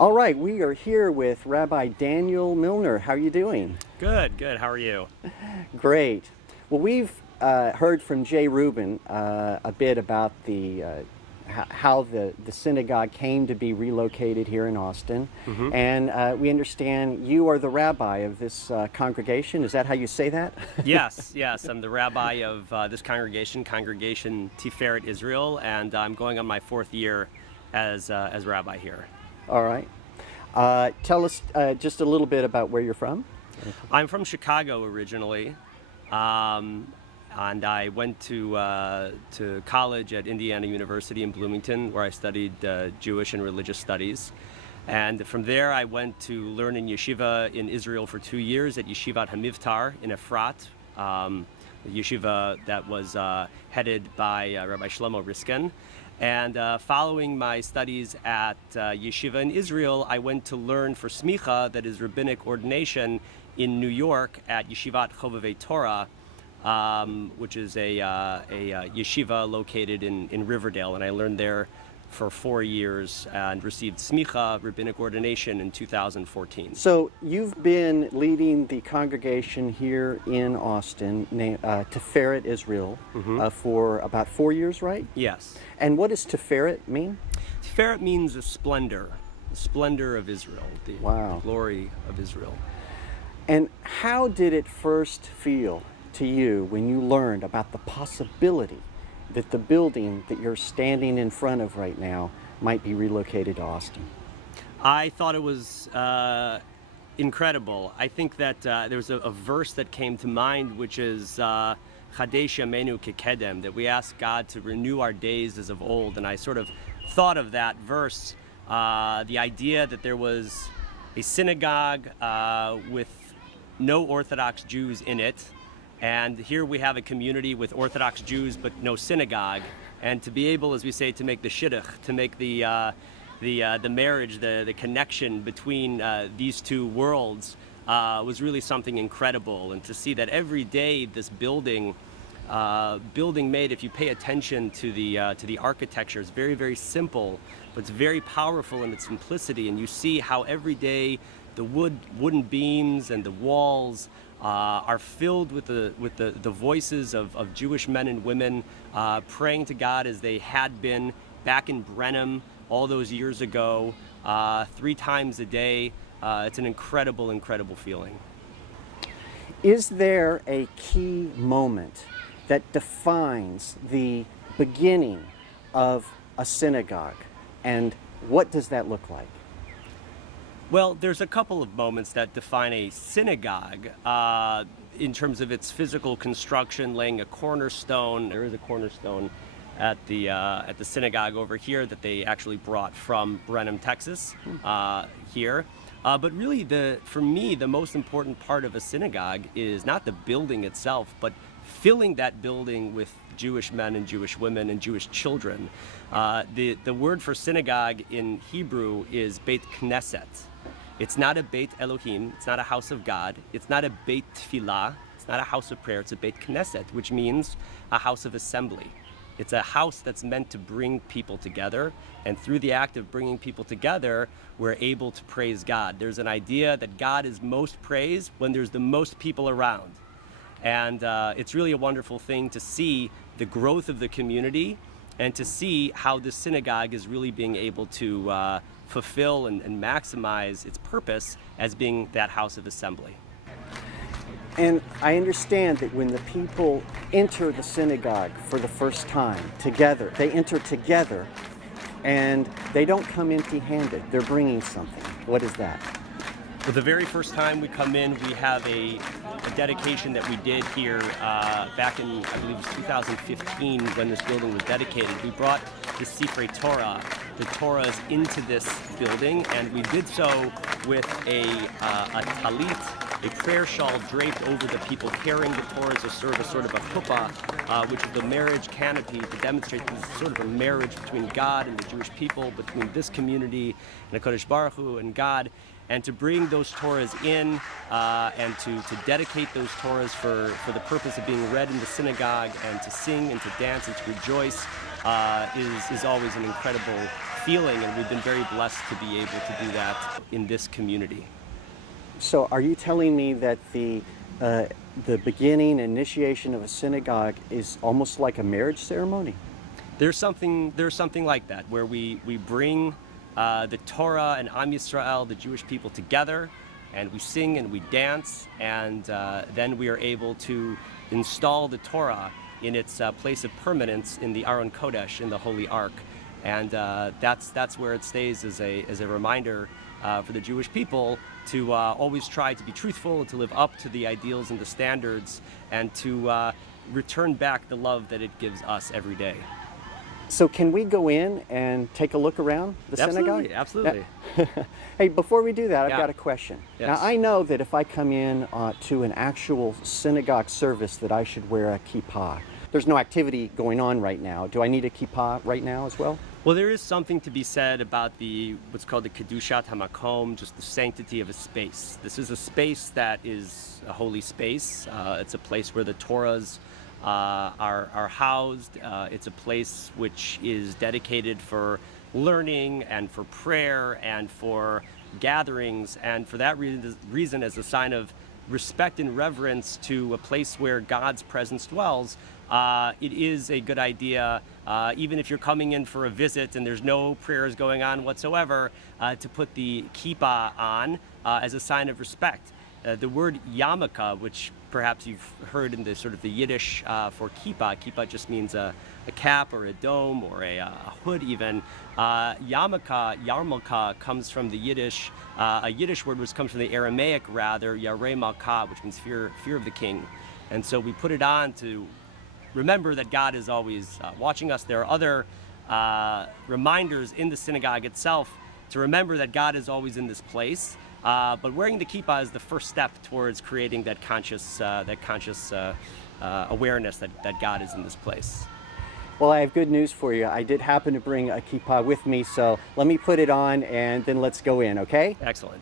All right, we are here with Rabbi Daniel Millner. How are you doing? Good. How are you? Great. Well, we've heard from Jay Rubin a bit about how the synagogue came to be relocated here in Austin. Mm-hmm. And we understand you are the rabbi of this congregation. Is that how you say that? Yes. I'm the rabbi of this congregation Tiferet Israel, and I'm going on my fourth year as rabbi here. All right. Tell us just a little bit about where you're from. I'm from Chicago originally, and I went to college at Indiana University in Bloomington, where I studied Jewish and religious studies. And from there, I went to learn in yeshiva in Israel for 2 years at Yeshivat HaMivtar in Efrat, the yeshiva that was headed by Rabbi Shlomo Riskin. And following my studies at yeshiva in Israel, I went to learn for smicha, that is rabbinic ordination, in New York at Yeshivat Chovevei Torah, which is a yeshiva located in Riverdale. And I learned there for 4 years and received smicha, rabbinic ordination, in 2014. So you've been leading the congregation here in Austin, Tiferet Israel, for about 4 years, right? Yes. And what does Tiferet mean? Tiferet means the splendor of Israel, the glory of Israel. And how did it first feel to you when you learned about the possibility that the building that you're standing in front of right now might be relocated to Austin? I thought it was incredible. I think that there was a verse that came to mind, which is Chadesh Yamenu Kekedem, that we ask God to renew our days as of old. And I sort of thought of that verse, the idea that there was a synagogue with no Orthodox Jews in it. And here we have a community with Orthodox Jews, but no synagogue. And to be able, as we say, to make the shidduch, to make the marriage, the connection between these two worlds was really something incredible. And to see that every day this building made, if you pay attention to the architecture, it's very, very simple, but it's very powerful in its simplicity. And you see how every day the wooden beams and the walls are filled with the voices of Jewish men and women praying to God as they had been back in Brenham all those years ago, 3 times a day. It's an incredible feeling. Is there a key moment that defines the beginning of a synagogue, and what does that look like? Well, there's a couple of moments that define a synagogue in terms of its physical construction, laying a cornerstone. There is a cornerstone at the synagogue over here that they actually brought from Brenham, Texas, here. But really, for me, the most important part of a synagogue is not the building itself, but filling that building with Jewish men and Jewish women and Jewish children. The word for synagogue in Hebrew is Beit Knesset. It's not a Beit Elohim, it's not a house of God, it's not a Beit Tfilah, it's not a house of prayer, it's a Beit Knesset, which means a house of assembly. It's a house that's meant to bring people together, and through the act of bringing people together, we're able to praise God. There's an idea that God is most praised when there's the most people around. And it's really a wonderful thing to see the growth of the community and to see how the synagogue is really being able to fulfill and maximize its purpose as being that house of assembly. And I understand that when the people enter the synagogue for the first time together, they enter together and they don't come empty-handed. They're bringing something. What is that? Well, the very first time we come in, we have a dedication that we did here back in, I believe it was 2015 when this building was dedicated. We brought the Sifrei Torah, the Torahs, into this building, and we did so with a talit, a prayer shawl draped over the people carrying the Torahs to serve as sort of a chuppah, which is the marriage canopy to demonstrate this sort of a marriage between God and the Jewish people, between this community and HaKadosh Baruch Hu and God. And to bring those Torahs in and to dedicate those Torahs for the purpose of being read in the synagogue and to sing and to dance and to rejoice is always an incredible feeling, and we've been very blessed to be able to do that in this community. So are you telling me that the beginning initiation of a synagogue is almost like a marriage ceremony? There's something like that, where we bring the Torah and Am Yisrael, the Jewish people, together, and we sing and we dance, and then we are able to install the Torah in its place of permanence in the Aron Kodesh, in the Holy Ark, and that's where it stays as a reminder for the Jewish people to always try to be truthful and to live up to the ideals and the standards, and to return back the love that it gives us every day. So can we go in and take a look around the synagogue? Absolutely. Hey, before we do that, I've Yeah. got a question. Yes. Now, I know that if I come in to an actual synagogue service that I should wear a kippah. There's no activity going on right now. Do I need a kippah right now as well? Well, there is something to be said about what's called the Kedushat HaMakom, just the sanctity of a space. This is a space that is a holy space. It's a place where the Torahs are housed. It's a place which is dedicated for learning and for prayer and for gatherings, and for that reason, as a sign of respect and reverence to a place where God's presence dwells, it is a good idea, even if you're coming in for a visit and there's no prayers going on whatsoever, to put the kippah on as a sign of respect. The word yarmulke, which perhaps you've heard in the sort of the Yiddish for kippah just means a cap or a dome or a hood even. Yarmulke comes from the Yiddish, a Yiddish word which comes from the Aramaic rather, yarei malka, which means fear of the king. And so we put it on to remember that God is always watching us. There are other reminders in the synagogue itself to remember that God is always in this place. But wearing the kippah is the first step towards creating that conscious awareness that God is in this place. Well, I have good news for you. I did happen to bring a kippah with me, so let me put it on and then let's go in, okay? Excellent.